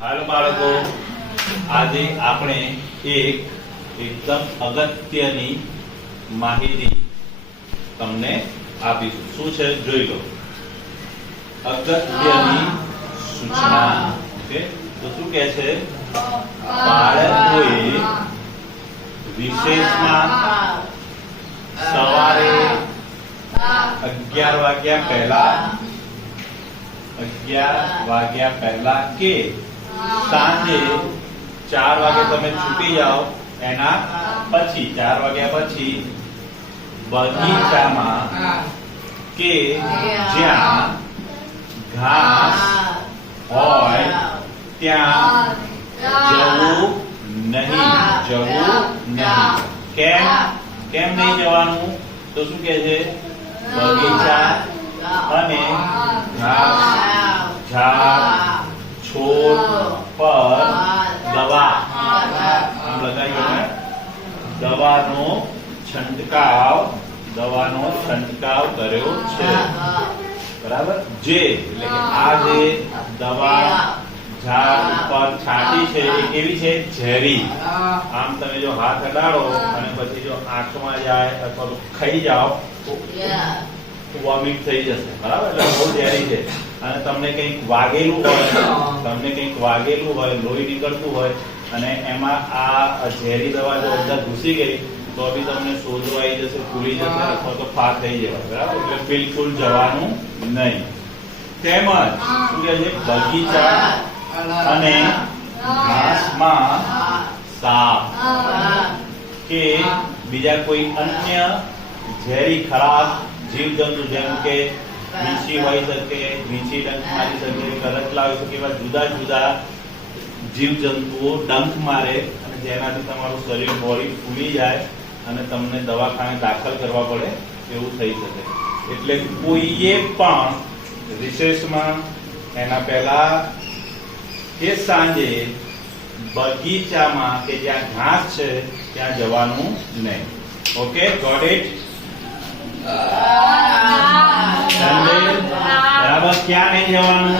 હાલો બાળકો, આજે આપણે એક એકદમ અગત્યની માહિતી તમને આપીશું. શું છે જોઈ લો. અગત્યની સૂચના. ઓકે, તો શું કહે છે? બાળકોએ વિશેષમાં સવારે 11 વાગ્યા પહેલા કે સાંજે 4 વાગે તમે છૂટી જાઓ એના પછી 4 વાગ્યા પછી બગીચામાં કે જ્યાં ઘાસ હોય ત્યાં જવું નહીં. કેમ નહીં જવાનું? તો શું કહે છે? બગીચા અને ઘાસ ઝાડ છોડ પર દવા આમ લગાવ્યું ને, દવાનો છંટકાવ કર્યો છે. બરાબર? જે એટલે કે આ જે દવા ઝાડ ઉપર છાંટી છે એ કેવી છે? ઝેરી. આમ તમે જો હાથ અડાડો અને પછી જો આંખમાં જાય અથવા તો ખાઈ જાઓ તો વોમિટ થઈ જશે. બરાબર? એટલે બહુ ઝેરી છે. અને તમને કંઈક વાગેલું હોય, લોહી નીકળતું હોય અને એમાં આ ઝેરી દવા જો અંદર ઘૂસી ગઈ તો બી તમને સોજો આવી જશે, ફૂલી જશે અથવા તો ફા થઈ જવાય. બરાબર? એટલે બિલકુલ જવાનું નહીં. તેમજ શું કહે છે? બગીચા અને ઘાસમાં સાપ કે બીજા કોઈ અન્ય ઝેરી ખરાબ જીવજંતુ જેમ કે વીંછી હોઈ શકે, વીંછી ડંખ મારી શકે, કરચલા હોઈ શકે, એવા જુદા જુદા જીવજંતુઓ ડંખ મારે અને જેનાથી તમારું શરીર બોડી ફૂલી જાય અને તમને દવાખાને દાખલ કરવા પડે એવું થઈ શકે. એટલે કોઈએ પણ રિસેસમાં એના પહેલા કે સાંજે બગીચામાં કે જ્યાં ઘાસ છે ત્યાં જવાનું નહીં. Okay, got it? બરાબર? ક્યાં નહીં જવાનું?